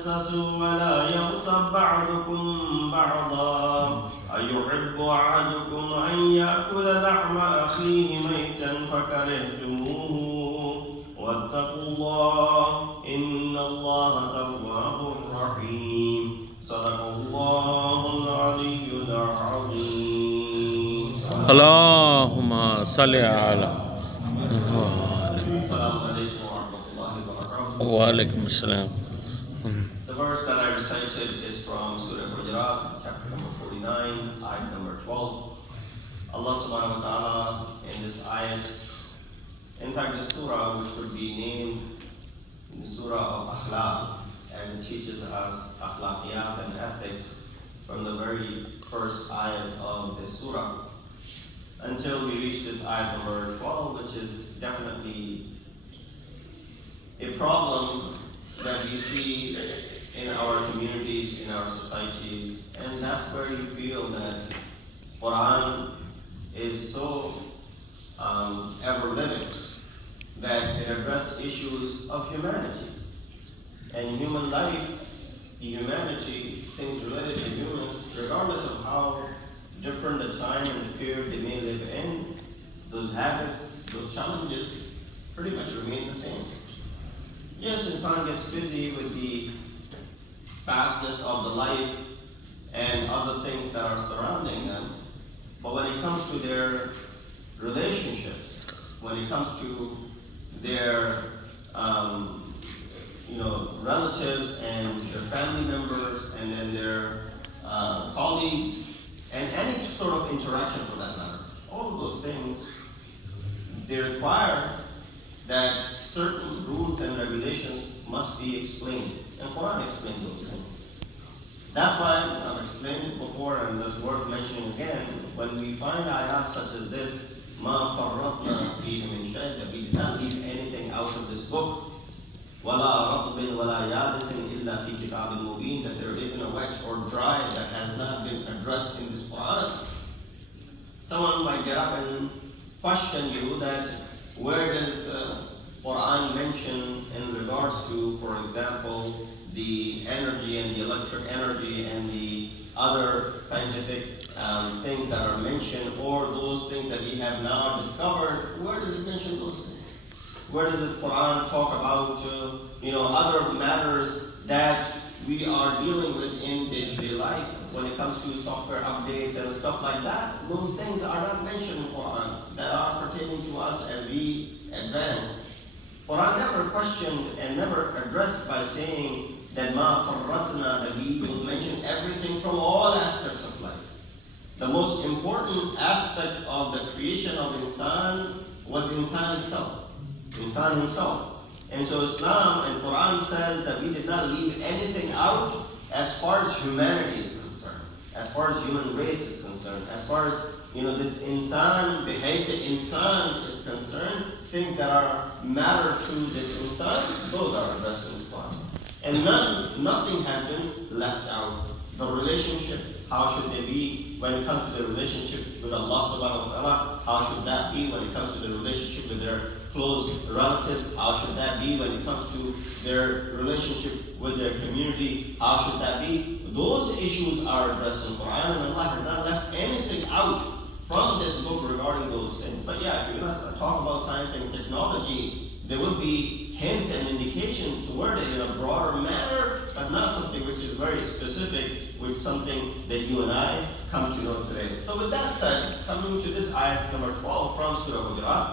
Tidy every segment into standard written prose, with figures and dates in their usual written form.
تجسسوا ولا يغتب بعضكم بعضا أيحب أحدكم أن يأكل لحم أخيه ميتا فكرهتموه واتقوا الله إن الله تواب رحيم صدق الله العلي العظيم. اللهم صل على السلام عليكم ورحمة الله وبركاته. وعليكم السلام. The verse that I recited is from Surah Hujurat, chapter number 49, ayat number 12. Allah subhanahu wa ta'ala in this ayat, in fact the surah which would be named the surah of Akhlaq, as it teaches us akhlaqiyat and ethics from the very first ayat of this surah until we reach this ayat number 12, which is definitely a problem that we see in our communities, in our societies, and that's where you feel that Quran is so ever living that it addresses issues of humanity and human life, humanity, things related to humans, regardless of how different the time and the period they may live in, those habits, those challenges pretty much remain the same. Yes, insan gets busy with the fastness of the life and other things that are surrounding them, but when it comes to their relationships, when it comes to their relatives and their family members and then their colleagues and any sort of interaction for that matter, all of those things, they require that certain rules and regulations must be explained, and Quran explained those things. That's why I've explained it before, and it's worth mentioning again. When we find ayat such as this, "Ma farratna fihi min shay," that we did not leave anything out of this book. "Wala ratbin wala yabisin illa fi kitabin mubin," that there isn't a wet or dry that has not been addressed in this Quran. Someone might get up and question you that where does Quran mention in regards to, for example, the energy and the electric energy and the other scientific things that are mentioned, or those things that we have now discovered, where does it mention those things? Where does the Quran talk about other matters that we are dealing with in day-to-day life when it comes to software updates and stuff like that? Those things are not mentioned in Quran that are pertaining to us as we advance. Quran never questioned and never addressed by saying that ma farratna, that we will mention everything from all aspects of life. The most important aspect of the creation of insan was insan itself, insan himself. And so Islam and Quran says that we did not leave anything out as far as humanity is concerned, as far as human race is concerned, as far as this insan, behaisa insan is concerned, things that are matter to this insan, those are addressed in Quran. And nothing has been left out. The relationship, how should they be when it comes to the relationship with Allah subhanahu wa ta'ala? How should that be when it comes to the relationship with their close relatives? How should that be when it comes to their relationship with their community? How should that be? Those issues are addressed in Quran, and Allah has not left anything out from this book regarding those things. But yeah, if you're going to talk about science and technology, there would be hints and indication toward it in a broader manner, but not something which is very specific, with something that you and I come to know today. So with that said, coming to this ayat number 12 from Surah Hujurat,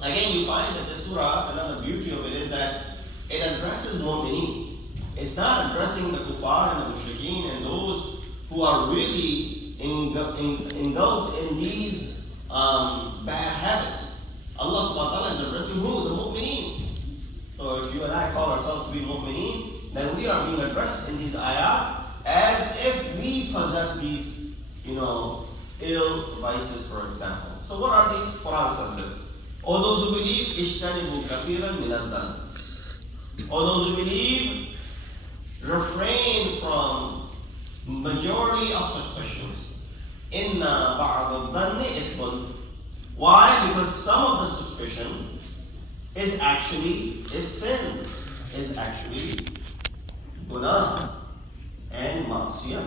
again you find that this surah, another beauty of it is that it addresses mu'mineen. It's not addressing the kuffar and the mushrikeen and those who are really engulfed in these bad habits. Allah subhanahu wa ta'ala is addressing who? The mu'mineen. So if you and I call ourselves to be mu'mineen, then we are being addressed in these ayat as if we possess these, ill vices, for example. So what are these? Quran says this. O those who believe, ijtanibu kathiran min az-zann. O those who believe, refrain from majority of suspicions. Inna ba'd ad-dhanni ithmun. Why? Because some of the suspicion is sin, is actually good. معصية.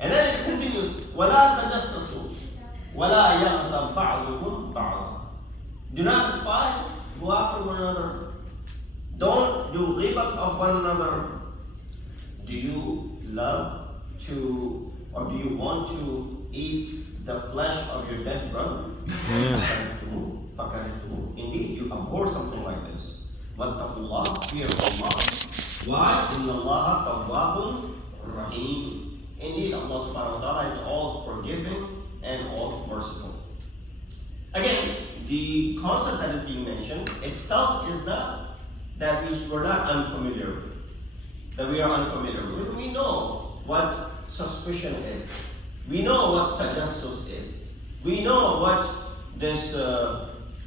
And then it continues, وَلَا تَجَسَّسُوا وَلَا يَغْتَبْ بَعْضُكُمْ بَعْضًا. Do not spy, go after one another. Don't do ghibat of one another. Do you love to, or do you want to eat the flesh of your dead brother? Indeed, you abhor something like this. وَاتَّقُوا اللَّهَ, fear of Allah. Why? إِنَّ اللَّهَ تَوَّابٌ رَحِيمٌ. Indeed, Allah subhanahu wa ta'ala is all forgiving and all merciful. Again, the concept that is being mentioned itself is that we're not unfamiliar with. That we are unfamiliar with. We know what suspicion is. We know what tajassus is. We know what this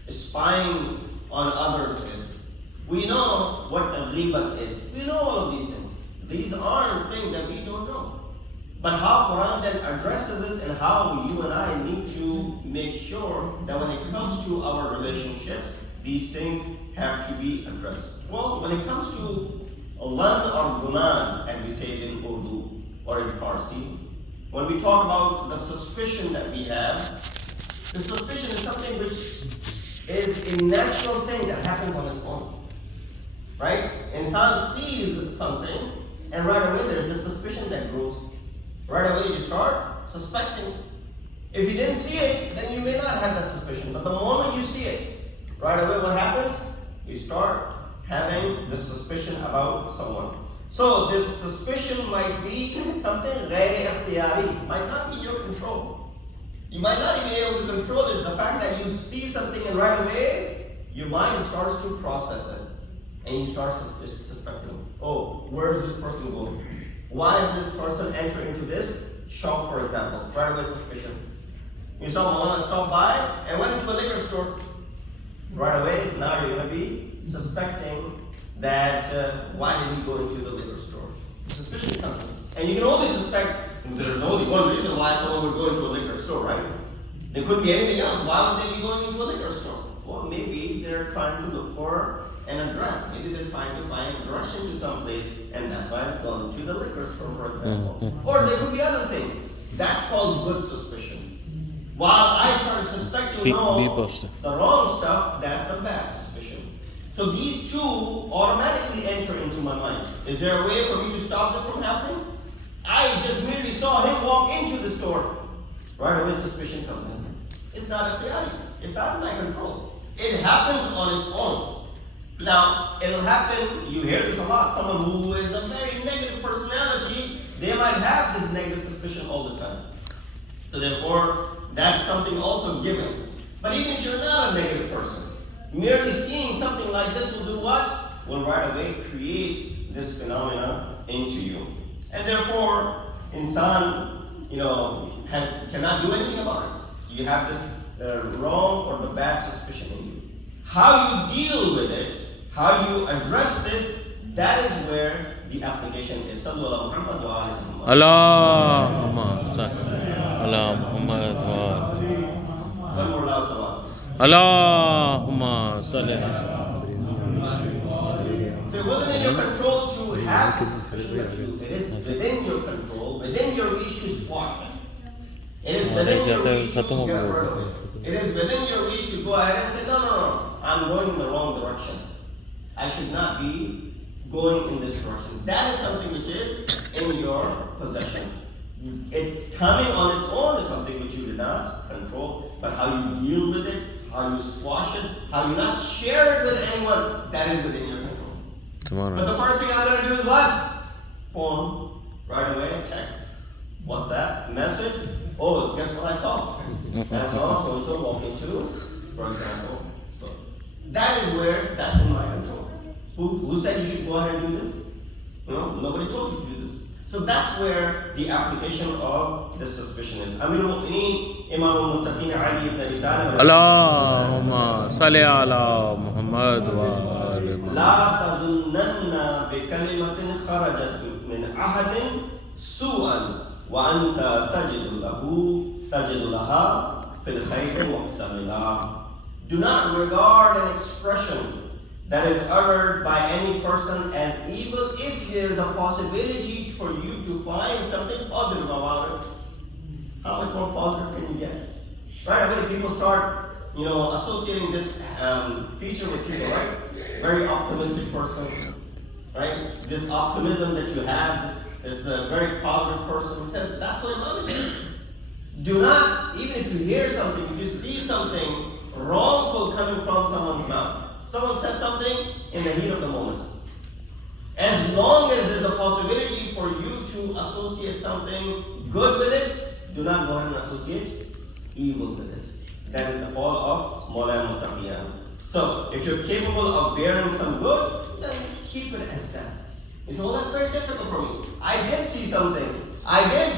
spying on others is. We know what a ghibat is. We know all of these things. These aren't things that we don't know. But how Quran then addresses it, and how you and I need to make sure that when it comes to our relationships, these things have to be addressed. Well, when it comes to lan or gunan, as we say it in Urdu or in Farsi, when we talk about the suspicion that we have, the suspicion is something which is a natural thing that happens on its own. Right? Insan sees something, and right away there's this suspicion that grows. Right away you start suspecting. If you didn't see it, then you may not have that suspicion. But the moment you see it, right away what happens? You start having this suspicion about someone. So this suspicion might be something غير اختياري, might not be in your control. You might not even be able to control it. The fact that you see something and right away your mind starts to process it. And you start suspecting. Oh, where is this person going? Why did this person enter into this shop, for example? Right away suspicion. You saw Molana stop by and went into a liquor store. Right away, now you're going to be suspecting that why did he go into the liquor store? Suspicion comes in. And you can only suspect, there's only one reason why someone would go into a liquor store, right? There could be anything else. Why would they be going into a liquor store? Well, maybe they're trying to look for an address. Maybe they're trying to find a direction to some place, and that's why it's gone to the liquor store, for example. Or there could be other things. That's called good suspicion. While I started suspecting the wrong stuff, that's the bad suspicion. So these two automatically enter into my mind. Is there a way for me to stop this from happening? I just merely saw him walk into the store. Right away suspicion comes in. It's not a reality. It's not in my control. It happens on its own. Now, it'll happen, you hear this a lot, someone who is a very negative personality, they might have this negative suspicion all the time. So therefore, that's something also given. But even if you're not a negative person, merely seeing something like this will do what? Will right away create this phenomena into you. And therefore, insan, cannot do anything about it. You have this wrong or the bad suspicion in you. How you deal with it, how you address this, that is where the application is. Sallallahu Muhammad wa alihi. Allahumma ala Muhammad wa Allahumma salli. So it wasn't in your control to have this suspicion, but it is within your control, within your reach to squash it. It is within your reach to get rid of it. It is within your reach to go ahead and say, no, I'm going in the wrong direction. I should not be going in this direction. That is something which is in your possession. It's coming on its own is something which you did not control, but how you deal with it, how you squash it, how you not share it with anyone, that is within your control. Tomorrow. But the first thing I'm going to do is what? Phone, right away, text, WhatsApp, message. Oh, guess what I saw? I saw so-and-so walking to, for example. So that is where that's in my control. Who said you should go ahead and do this? Nobody told you to do this. So that's where the application of this suspicion is. Amir al-Mu'mineen, Imam al-Muttaqeen Ali ibn Abi Talib. Allahumma salli ala Muhammad wa ali Muhammad. La tazunnanna bi kalimatin kharajat min ahadin su'an wa anta tajidu laha fil khayr muhtamila. Do not regard an expression that is uttered by any person as evil if there's a possibility for you to find something positive about it, how much more positive can you get? Right away, people start, associating this feature with people, right? Very optimistic person, right? This optimism that you have, this very positive person. He said, that's what Imam said. Do not, even if you hear something, if you see something wrongful coming from someone's mouth, someone said something in the heat of the moment. As long as there's a possibility for you to associate something good with it, do not go ahead and associate evil with it. That is the fall of Molana Mutaqiyan. So, if you're capable of bearing some good, then keep it as that. You say, well, that's very difficult for me. I did see something. I did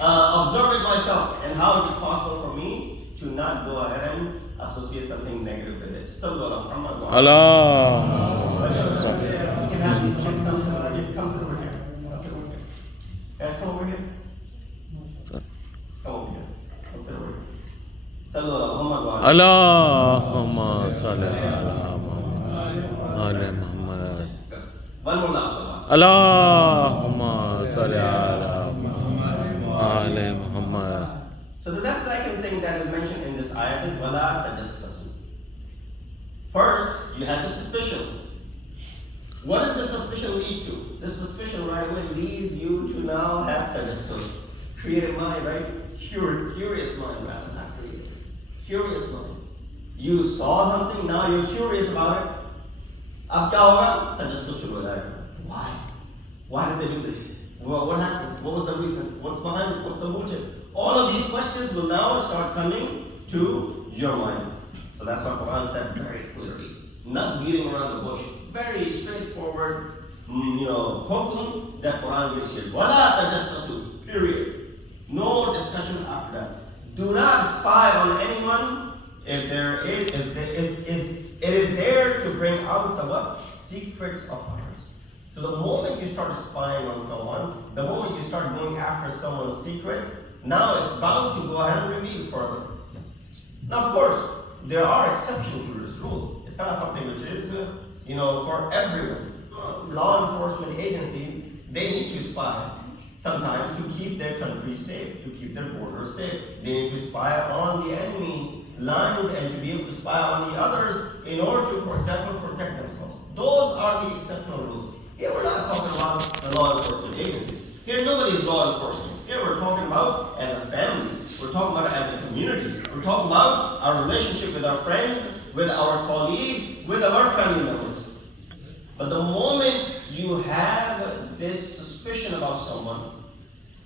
observe it myself. And how is it possible for me to not go ahead and associate something negative with it? So, Allah. You can have these kids come sit over here. Come sit over here. Guys, come over here. Come over here. Come sit over here. Allahumma salli ala Muhammad. One more last one. Allahumma salli ala Muhammad. So the next second thing that is mentioned in this ayat is wala tajassasu. First, you had the suspicion. What does the suspicion lead to? The suspicion right away leads you to now have tajassus. Creative mind, right? Curious mind rather, not creative. Curious mind. You saw something, now you're curious about it. Ab kya hoga? Tajassus shuru ho jayega. Why? Why did they do this? What happened? What was the reason? What's behind it? What's the motive? All of these questions will now start coming to your mind. So that's what Quran said very clearly. Not beating around the bush. Very straightforward, hukum that Quran gives here. Wala tajassasu. Period. No discussion after that. Do not spy on anyone if it is there to bring out the what? Secrets of others. So the moment you start spying on someone, the moment you start going after someone's secrets, now it's bound to go ahead and reveal further. Now, of course, there are exceptions to this rule. It's not something which is, for everyone. Law enforcement agencies, they need to spy sometimes to keep their country safe, to keep their borders safe. They need to spy on the enemy's lines and to be able to spy on the others in order to, for example, protect themselves. Those are the exceptional rules. Here we're not talking about the law enforcement agency. Here nobody is law enforcement. Here we're talking about as a family. We're talking about as a community. We're talking about our relationship with our friends, with our colleagues, with our family members. But the moment you have this suspicion about someone,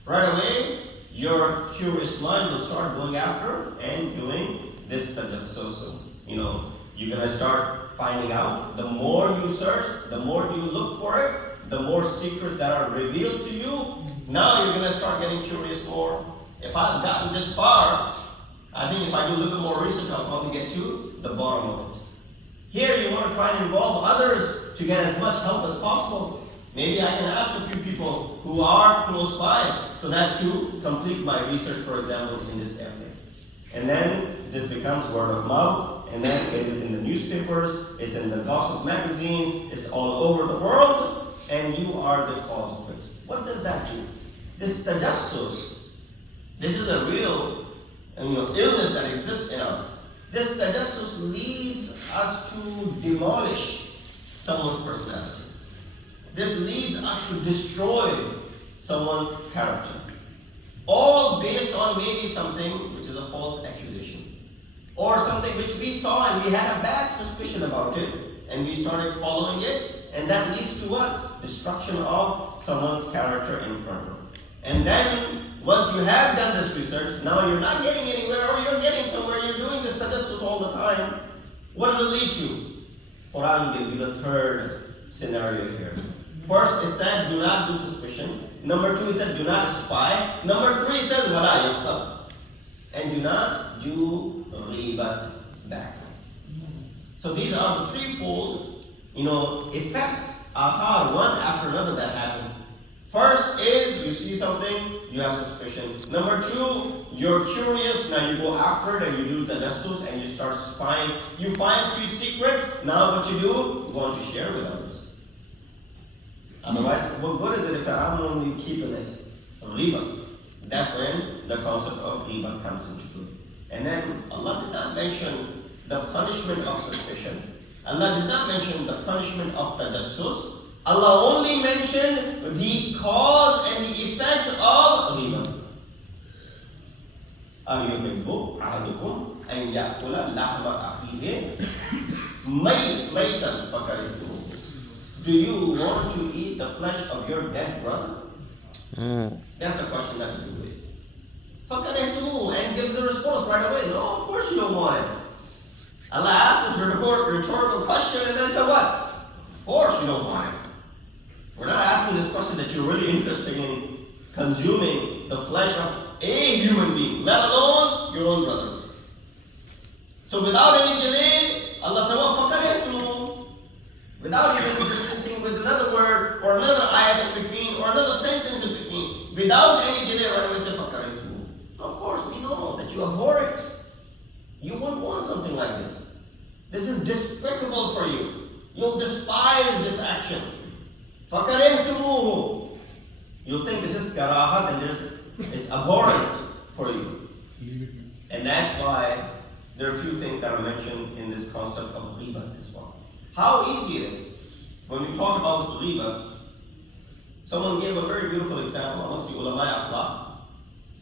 right away, your curious mind will start going after and doing this tajassus. You're going to start finding out. The more you search, the more you look for it, the more secrets that are revealed to you. Now you're going to start getting curious more. If I've gotten this far, I think if I do a little bit more research, I'll probably get to the bottom of it. Here you want to try and involve others to get as much help as possible. Maybe I can ask a few people who are close by so that to complete my research, for example, in this area. And then this becomes word of mouth, and then it is in the newspapers, it's in the gossip magazines, it's all over the world, and you are the cause of it. What does that do? This tajassus, this is a real illness that exists in us. This tajassus leads us to demolish someone's personality. This leads us to destroy someone's character. All based on maybe something which is a false accusation. Or something which we saw and we had a bad suspicion about it, and we started following it, and that leads to what? Destruction of someone's character in front of them. And then, once you have done this research, now you're not getting anywhere, or you're getting somewhere, you're doing this tajassus all the time. What does it lead to? Quran gives you the third scenario here. First, it said, do not do suspicion. Number 2, it said, do not spy. Number 3, it says, wala yaghtab. And do not do ghibat, backbite. So these are the threefold, effects, athar, one after another that happen. First is, you see something, you have suspicion. Number 2, you're curious, now you go after it and you do the tajassus and you start spying. You find a few secrets, now what you do? You want to share with others. Otherwise, what good is it if I'm only keeping it? Ghibat. That's when the concept of ghibat comes into play. And then Allah did not mention the punishment of suspicion. Allah did not mention the punishment of tajassus. Allah only mentioned the cause and the effect of ghibat. أَيُحِبُّ أَحَدُكُمْ أَنْ يَأْكُلَ لَحْمَ أَخِيهِ مَيْتًا فَكَرِهْتُمُوهُ. Do you want to eat the flesh of your dead brother? That's the question that is being raised. فَكَرِهْتُمُوهُ, and gives a response right away. No, of course you don't want it. Allah asks this rhetorical question and then said what? Of course you don't want it. We're not asking this question that you're really interested in consuming the flesh of a human being, let alone your own brother. So without any delay, Allah said, well, فَكَرِهْتُمُوهُ. Without even distancing with another word or another ayat in between or another sentence in between, without any delay, right away say فَكَرِهْتُمُوهُ. Of course, we know that you abhor it. You wouldn't want something like this. This is despicable for you. You'll despise this action. فَكَرِهْتُمُوهُ. You'll think this is karahat and it's abhorrent for you. And that's why there are a few things that are mentioned in this concept of ghibat as well. How easy it is. When we talk about ghibat, someone gave a very beautiful example amongst the ulama akhlaq.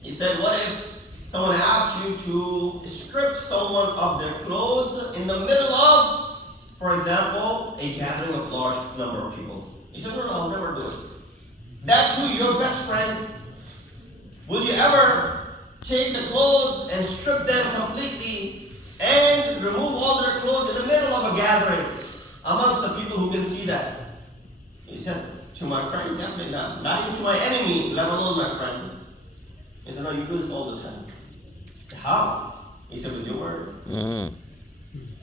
He said, what if someone asked you to strip someone of their clothes in the middle of, for example, a gathering of large number of people? He said, no, I'll never do it. That too, your best friend. Will you ever take the clothes and strip them completely and remove all their clothes in the middle of a gathering amongst the people who can see that? He said, to my friend, definitely not. Not even to my enemy, let alone my friend. He said, no, you do this all the time. I said, how? He said, with your words.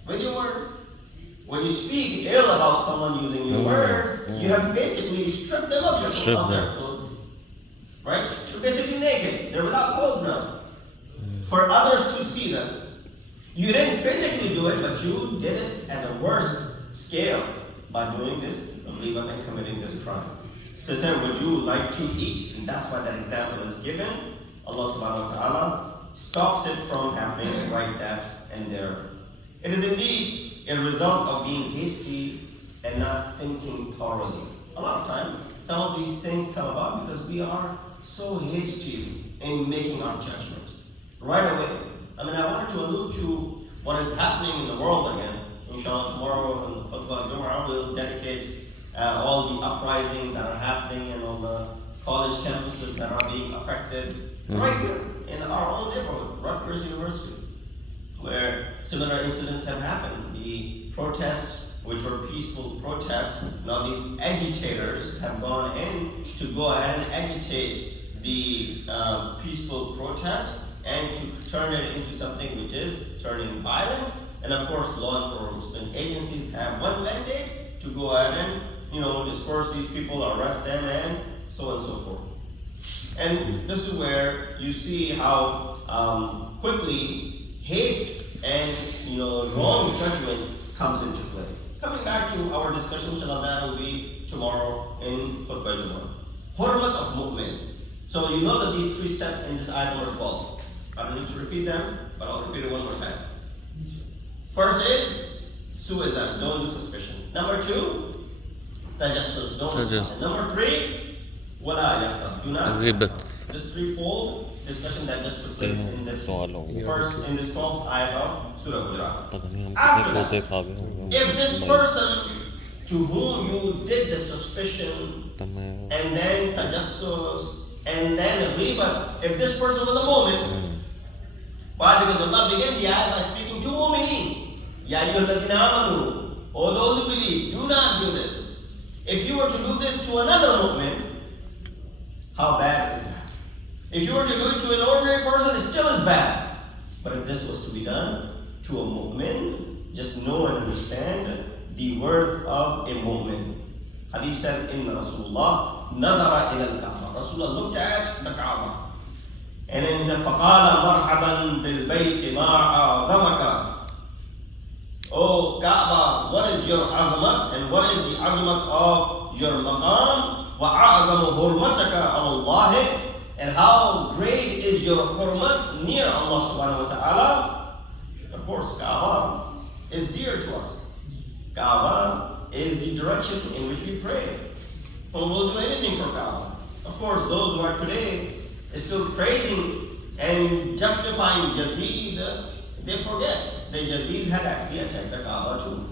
With your words. When you speak ill about someone using your words, you have basically stripped them of their clothes. Right? They're basically naked. They're without clothes now. For others to see them. You didn't physically do it, but you did it at a worse scale by doing this, ghibat, and committing this crime. He said, would you like to eat? And that's why that example is given. Allah subhanahu wa ta'ala stops it from happening right that and there. It is indeed a result of being hasty and not thinking thoroughly. A lot of time, some of these things come about because we are so hasty in making our judgment. Right away. I wanted to allude to what is happening in the world again. Inshallah, tomorrow in khutba jumma we'll dedicate all the uprising that are happening and all the college campuses that are being affected right here in our own neighborhood, Rutgers University, where similar incidents have happened. The protests, which were peaceful protests, now these agitators have gone in to go ahead and agitate the peaceful protest and to turn it into something which is turning violent. And of course, law enforcement agencies have one mandate to go ahead and disperse these people, arrest them, and so on and so forth. And this is where you see how quickly haste and wrong judgment comes into play. Coming back to our discussion, inshallah, that will be tomorrow in khutbah jumma. Hurmat of mu'min. So you know that these three steps in this ayat number 12. I don't need to repeat them, but I'll repeat it one more time. First is su'izan, don't do suspicion. Number 2, tajassus, don't suspicion. Number 3, wala yaqtab, do not. This threefold discussion that just took place in this first, in this 12th ayat of Surah Hujurat. After that, if this person to whom you did the suspicion and then tajassus and then ghibat, if this person was a mu'min, why? Because Allah began the ayat by speaking to mu'mineen. Ya ayyuhalladhina amanu, O those who believe, do not do this. If you were to do this to another mu'min, how bad is that? If you were to do it to an ordinary person, it still is bad. But if this was to be done to a mu'min, just know and understand the worth of a mu'min. Hadith says, Inna Rasulullah nadara ila al-Kaaba. Rasulullah looked at the Kaaba. And then he said, فَقَالَ مَرْحَبًا بِالْبَيْتِ مَا أَعْظَمَكَ. Oh Kaaba, what is your azamat and what is the azamat of your maqam, وَأَعْظَمُ هُرْمَتَكَ عَلَى اللَّهِ, and how great is your hurmat near Allah subhanahu wa ta'ala. Of course, Kaaba is dear to us. Kaaba is the direction in which we pray. And we'll do anything for Kaaba. Of course, those who are today is still praising and justifying Yazid, they forget that Yazid had actually attacked the Kaaba too.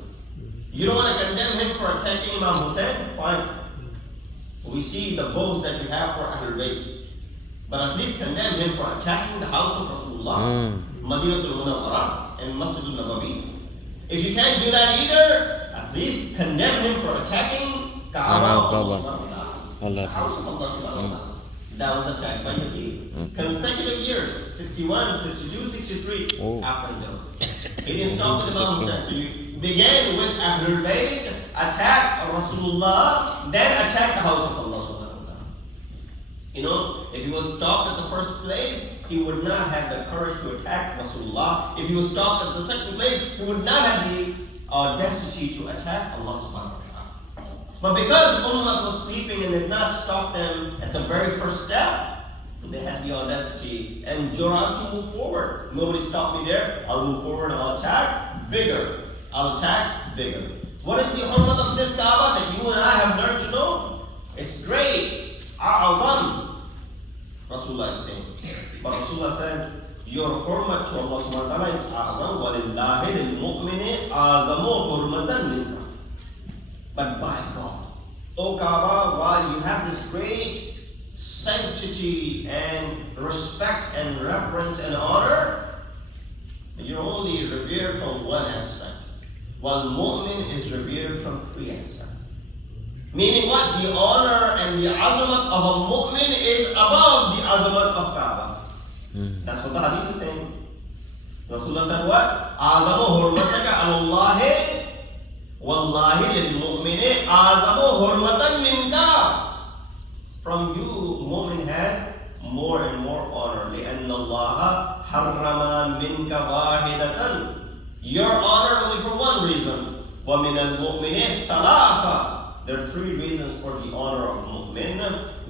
You don't want to condemn him for attacking Imam Hussein? Fine. We see the boast that you have for Ahl-e-Bait. But at least condemn him for attacking the house of Rasulullah, Madinatul Munawwarah and Masjidul Nabawi. If you can't do that either, at least condemn him for attacking Kaaba of Allah subhanahu wa ta'ala. The house of Allah subhanahu wa ta'ala. That was attacked by Yazid. Consecutive years, 61, 62, 63, after Hijrah. He didn't stop with Imam Hussein. So you began with Ahl-e-Bait, attack Rasulullah, then attack the house of Allah subhanahu wa ta'ala. You know, if he was stopped at the first place, he would not have the courage to attack Rasulullah. If he was stopped at the second place, he would not have the audacity to attack Allah subhanahu wa ta'ala. But because Ummah was sleeping and did not stop them at the very first step, they had the audacity and jur'ah to move forward. Nobody stopped me there. I'll move forward, I'll attack bigger. I'll attack bigger. What is the hurmat of this Kaaba that you and I have learned to know? It's great. A'azam, Rasulullah is saying. But Rasulullah says, your hurmat to Allah subhanahu wa ta'ala is a'azam, walillahi lil-mu'mini a'azamu hurmatan minka. But by God, O Kaaba, while you have this great sanctity and respect and reverence and honor, you're only revered from one aspect, while mu'min is revered from three aspects. Meaning what? The honor and the azamat of a mu'min is above the azamat of Kaaba. That's what the hadith is saying. Rasulullah said what? A'zamu hurmataka alallahi wallahi lil mu'mini a'zamu hurmatan minka. From you, mu'min has more and more honor. لِأَنَّ اللَّهَ حَرَّمَ مِنْكَ وَاحِدَةً. Your honor only for one reason. وَمِنَ الْمُؤْمِنِ ثَلَاثًا. There are three reasons for the honor of mu'min.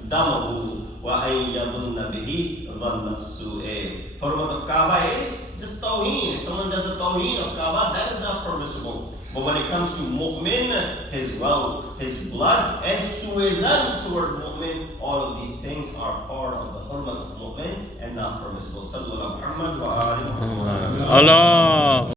دَمَهُ وَأَنْ يَظُنَّ بِهِ ظَنَّ السُّوءِ. Hurmat of Kaaba is just tawheen. If someone does the tawheen of Kaaba, that is not permissible. But when it comes to mu'min, his wealth, his blood, and suizan toward mu'min, all of these things are part of the hurmat of mu'min and not permissible. Sallallahu Muhammad wa alihi wa sallam. Allah.